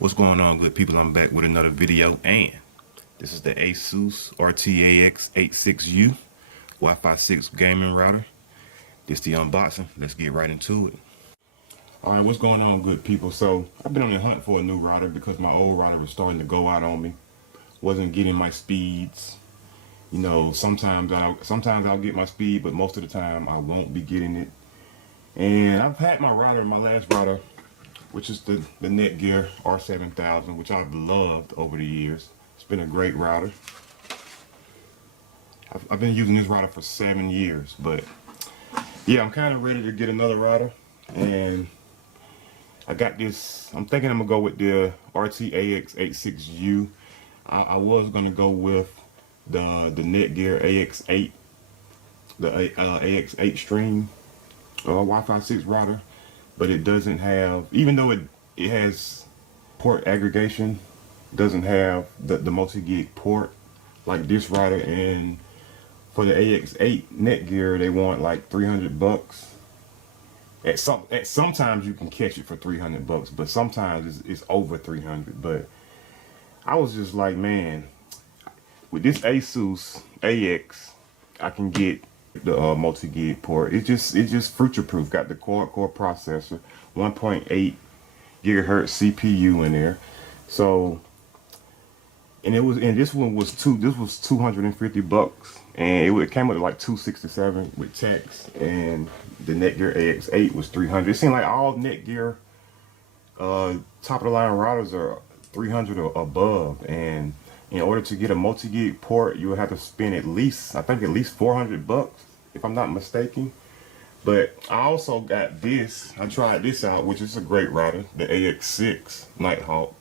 What's going on, good people? I'm back with another video, and this is the Asus RT-AX86U Wi-Fi 6 gaming router. This the unboxing. Let's get right into it. Alright, what's going on, good people? So I've been on the hunt for a new router because my old router was starting to go out on me. Wasn't getting my speeds. You know, sometimes I'll get my speed, but most of the time I won't be getting it. And I've had my router, my last router, which is the Netgear R7000, which I've loved over the years. It's been a great router. I've been using this router for 7 years, but yeah, I'm kind of ready to get another router, and I got this. I'm thinking I'm gonna go with the RT-AX86U. I was gonna go with the Netgear AX8, the AX8 Stream Wi-Fi 6 router. But it doesn't have, even though it has port aggregation, doesn't have the multi-gig port like this router. And for the AX8 Netgear, they want like $300. Sometimes you can catch it for $300, but sometimes it's over 300. But I was just like, man, with this Asus AX, I can get the multi-gig port. It's just future-proof. Got the quad-core processor, 1.8 gigahertz CPU in there. So, and this was $250, and it came with like $267 with tax. And the Netgear AX8 was $300. It seemed like all Netgear top of the line routers are $300 or above, and in order to get a multi-gig port, you will have to spend at least $400, if I'm not mistaken. But I also got this. I tried this out, which is a great router, the AX6 Nighthawk,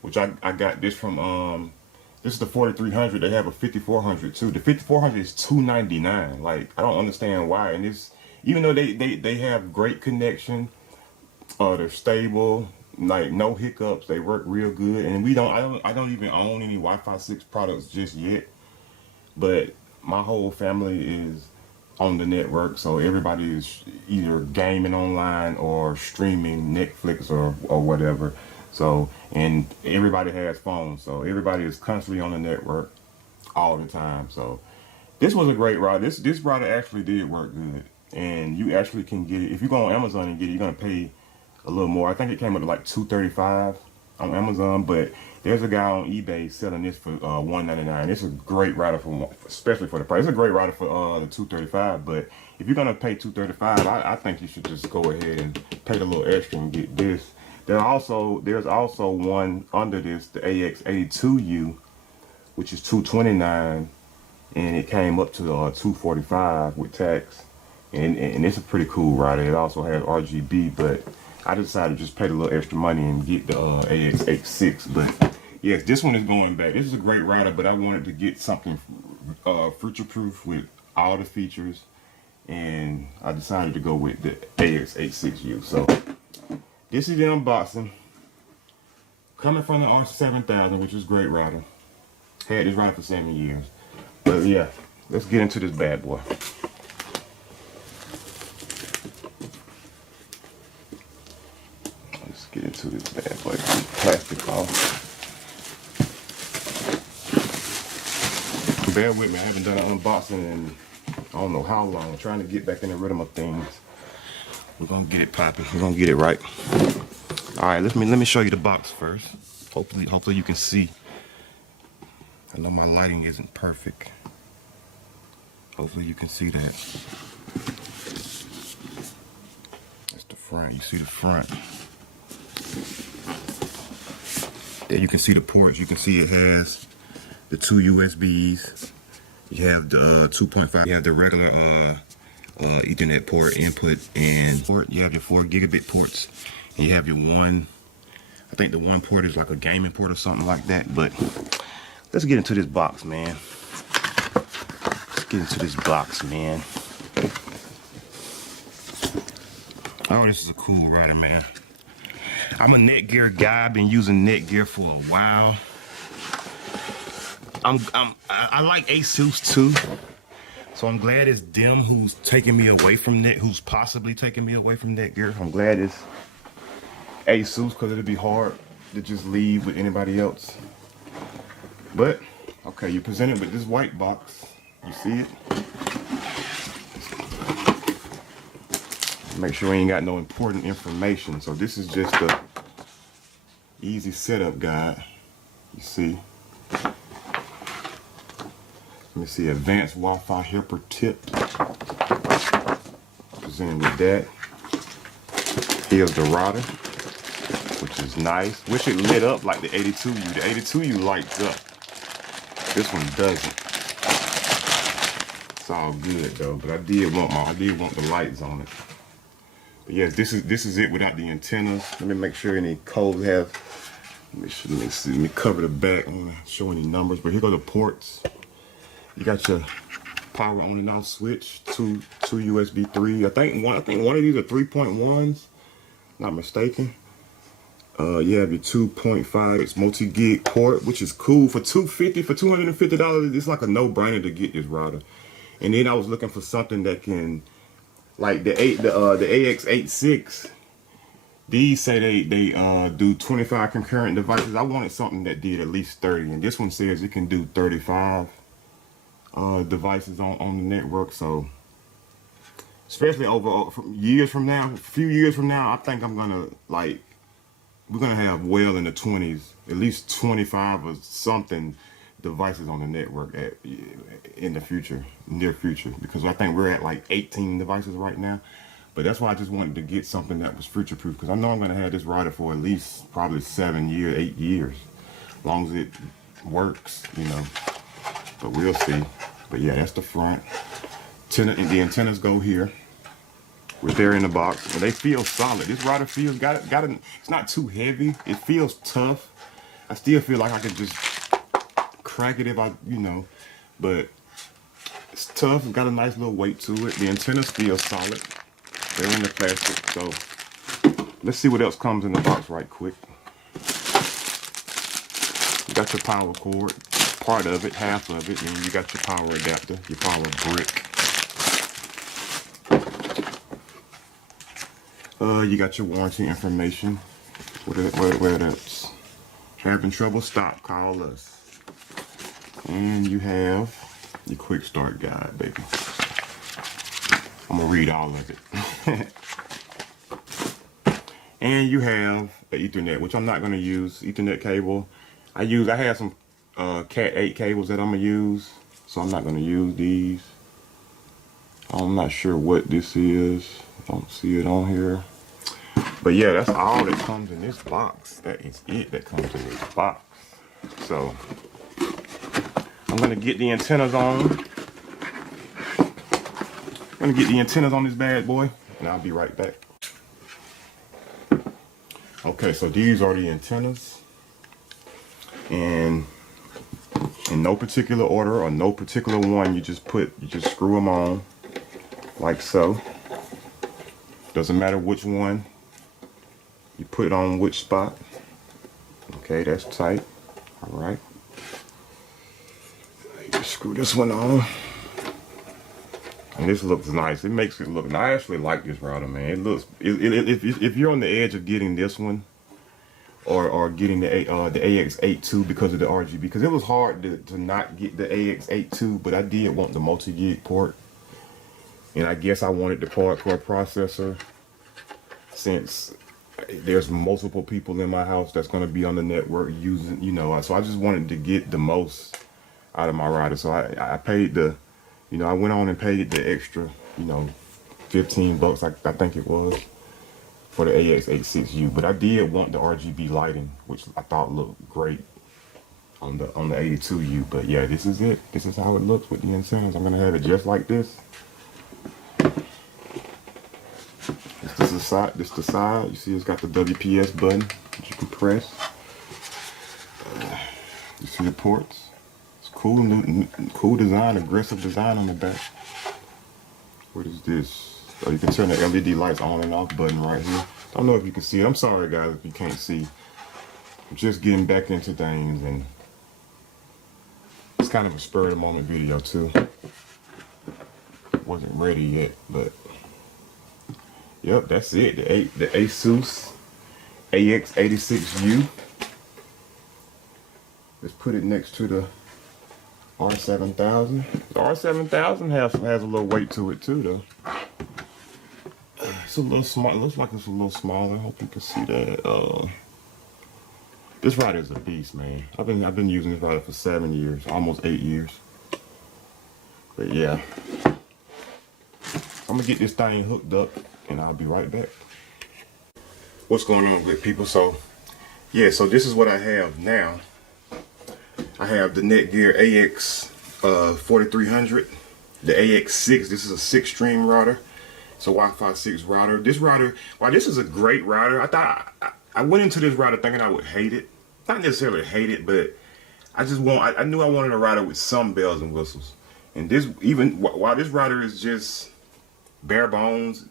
which I got this from. This is the 4300. They have a 5400 too. The 5400 is $299. Like, I don't understand why. And this, even though they have great connection, they're stable. Like, no hiccups, they work real good, and I don't even own any Wi-Fi 6 products just yet, but my whole family is on the network, so everybody is either gaming online or streaming Netflix or whatever. So, and everybody has phones, so everybody is constantly on the network all the time. So this was a great router. This router actually did work good, and you actually can get it if you go on Amazon and get it. You're gonna pay a little more. I think it came up to like $235 on Amazon, but there's a guy on eBay selling this for $199. It's a great router especially for the price. It's a great router for the $235. But if you're gonna pay $235, I think you should just go ahead and pay a little extra and get this. There's also one under this, the AX82U, which is $229, and it came up to $245 with tax. And it's a pretty cool router. It also has RGB, but I decided to just pay a little extra money and get the AX86. But yes, this one is going back. This is a great router, but I wanted to get something future-proof with all the features, and I decided to go with the AX86U. So this is the unboxing. Coming from the R7000, which is a great router. Had this router for 7 years. But yeah, let's get into this bad boy. Get into this bad boy. Plastic off. Bear with me. I haven't done an unboxing in I don't know how long. I'm trying to get back in the rhythm of things. We're gonna get it popping. We're gonna get it right. All right. Let me show you the box first. Hopefully you can see. I know my lighting isn't perfect. Hopefully you can see that. That's the front. You see the front. There you can see the ports. You can see it has the 2 USBs. You have the 2.5. You have the regular Ethernet port input and port. You have your 4 gigabit ports, and you have your one. I think the one port is like a gaming port or something like that. But let's get into this box, man. Let's get into this box, man. Oh, this is a cool router, man. I'm a Netgear guy. I've been using Netgear for a while. I like Asus too, so I'm glad it's them who's taking me away from who's possibly taking me away from Netgear. I'm glad it's Asus, because it'd be hard to just leave with anybody else. But okay, you're presented with this white box. You see it? Make sure we ain't got no important information. So this is just a easy setup guide. You see? Let me see, advanced Wi-Fi helper tip. Presented with that. Here's the router, which is nice. Wish it lit up like the 82U. The 82U lights up. This one doesn't. It's all good though, but I did want the lights on it. But yes, this is it without the antennas. Let me make sure any codes have. Let me cover the back. I'm gonna show any numbers. But here go the ports. You got your power on and off switch. Two USB 3. I think one of these are 3.1s. Not mistaken. You have your 2.5. It's multi-gig port, which is cool for $250. It's like a no-brainer to get this router. And then I was looking for something that can, like the AX86. These say they do 25 concurrent devices. I wanted something that did at least 30, and this one says it can do 35 devices on the network. So especially over a few years from now, I think I'm gonna we're gonna have well in the 20s, at least 25 or something devices on the network in the future, near future, because I think we're at like 18 devices right now. But that's why I just wanted to get something that was future proof, because I know I'm gonna have this router for at least probably 7 years, 8 years, as long as it works, you know. But we'll see. But yeah, that's the front. The antennas go here. We're there in the box, and they feel solid. This router feels it's not too heavy. It feels tough. I still feel like I could just crack it if I, you know, but it's tough. It's got a nice little weight to it. The antennas feel solid. They're in the plastic. So let's see what else comes in the box right quick. You got your power cord, part of it, half of it, and you got your power adapter, your power brick. You got your warranty information. Where that's having trouble, stop, call us. And you have your quick start guide, baby. I'm gonna read all of it. And you have the Ethernet, which I'm not gonna use. Ethernet cable. I have some Cat 8 cables that I'm gonna use, so I'm not gonna use these. I'm not sure what this is. I don't see it on here. But yeah, that's all that comes in this box. That is it that comes in this box. So I'm gonna get the antennas on. I'm gonna get the antennas on this bad boy, and I'll be right back. Okay, so these are the antennas, and in no particular order or no particular one, you just screw them on like so. Doesn't matter which one. You put it on which spot. Okay, that's tight. All right. You screw this one on. And this looks nice. It makes it look nice. I actually like this router, man. It looks. If you're on the edge of getting this one, or getting the AX82 because of the RGB, because it was hard to not get the AX82, but I did want the multi-gig port, and I guess I wanted the quad-core processor, since there's multiple people in my house that's going to be on the network using, you know, so I just wanted to get the most out of my router. So I paid the, you know, I went on and paid the extra, you know, 15 bucks, I think it was, for the AX86U. But I did want the RGB lighting, which I thought looked great on the 82U. But yeah, this is it. This is how it looks with the antennas. I'm going to have it just like this. This is the side. You see it's got the WPS button that you can press. You see the ports. It's cool, cool design, aggressive design on the back. What is this? Oh, you can turn the LED lights on and off button right here. I don't know if you can see it. I'm sorry guys if you can't see. I'm just getting back into things, and it's kind of a spur of the moment video too. Wasn't ready yet, but yep, that's it. The Asus AX86U Let's put it next to the R7000. The R7000 has a little weight to it too, though. It's a little small. It looks like it's a little smaller. I hope you can see that. This router is a beast, man. I've been using this router for 7 years, almost 8 years. But yeah, I'm gonna get this thing hooked up, and I'll be right back. What's going on, good people? So yeah, so this is what I have now. I have the Netgear AX4300, the AX6. This is a 6-stream router. It's a Wi-Fi 6 router. This router, while this is a great router, I went into this router thinking I would hate it. Not necessarily hate it, but I knew I wanted a router with some bells and whistles. And this, even while this router is just bare bones,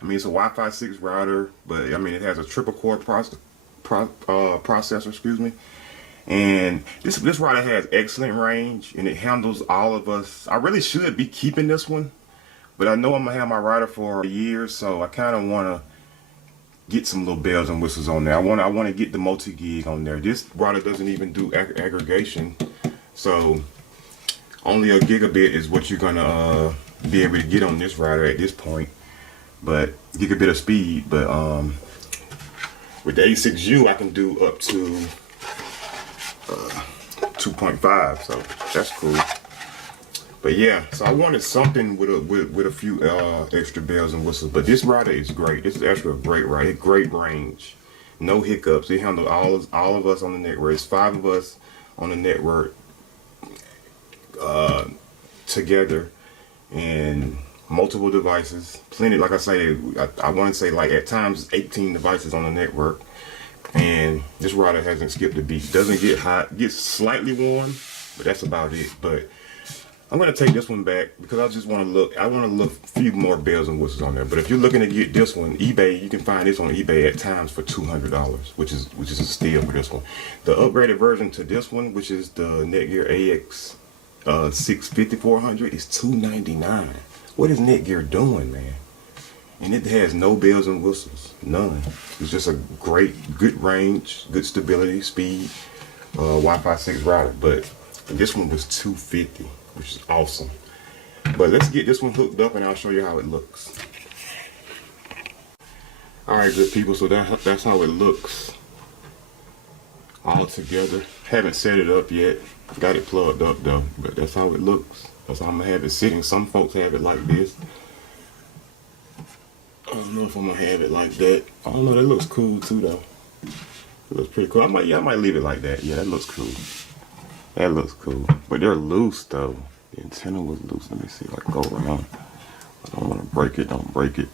I mean, it's a Wi-Fi 6 router, but I mean, it has a triple core processor, excuse me. And this router has excellent range, and it handles all of us. I really should be keeping this one, but I know I'm gonna have my router for a year, so I kind of want to get some little bells and whistles on there. I want to get the multi-gig on there. This router doesn't even do aggregation, so only a gigabit is what you're gonna be able to get on this router at this point. But gigabit of speed. But with the A6U, I can do up to 2.5, so that's cool. But yeah, so I wanted something with a few extra bells and whistles. But this router is great. This is actually a great router. Great range, no hiccups. It handles all of us on the network. It's 5 of us on the network together, and multiple devices. Plenty, like I say, I want to say like at times 18 devices on the network. And this router hasn't skipped a beat. Doesn't get hot, gets slightly warm, but that's about it. But I'm gonna take this one back because I just want to look. I want to look a few more bells and whistles on there. But if you're looking to get this one, eBay, you can find this on eBay at times for $200, which is a steal for this one. The upgraded version to this one, which is the Netgear AX5400, is $299. What is Netgear doing, man? And it has no bells and whistles, none. It's just a good range, good stability, speed, Wi-Fi 6 router. But this one was $250, which is awesome. But let's get this one hooked up, and I'll show you how it looks. All right, good people. So that's how it looks all together. Haven't set it up yet. Got it plugged up though, but that's how it looks. That's how I'm gonna have it sitting. Some folks have it like this. I don't know if I'm gonna have it like that. I don't know. That looks cool too, though. It looks pretty cool. I might leave it like that. Yeah, that looks cool. That looks cool. But they're loose though. The antenna was loose. Let me see. Like go around. I don't want to break it. Don't break it.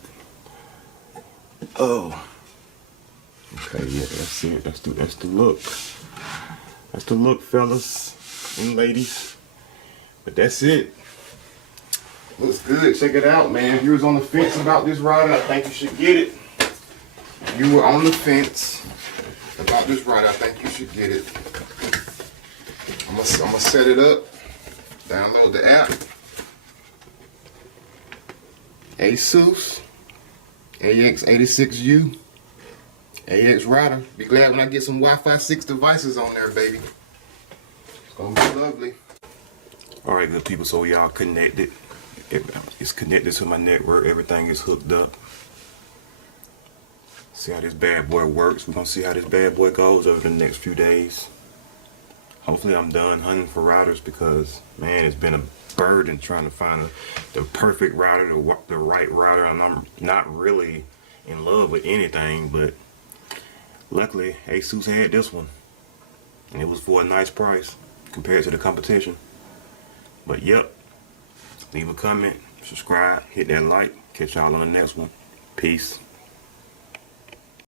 Oh. Okay. Yeah. That's it. That's the look. That's the look, fellas and ladies. But that's it. Looks good. Check it out, man. If you was on the fence about this router, I think you should get it. If you were on the fence about this router, I think you should get it. I'm gonna set it up. Download the app. Asus RT-AX86U AX router. Be glad when I get some Wi-Fi 6 devices on there, baby. It's gonna be lovely. All right, good people. So y'all connected. It's connected to my network. Everything is hooked up. See how this bad boy works. We're gonna see how this bad boy goes over the next few days. Hopefully I'm done hunting for routers because, man, it's been a burden trying to find the perfect router, the right router. And I'm not really in love with anything, but luckily Asus had this one. And it was for a nice price compared to the competition. But yep. Leave a comment, subscribe, hit that like. Catch y'all on the next one. Peace.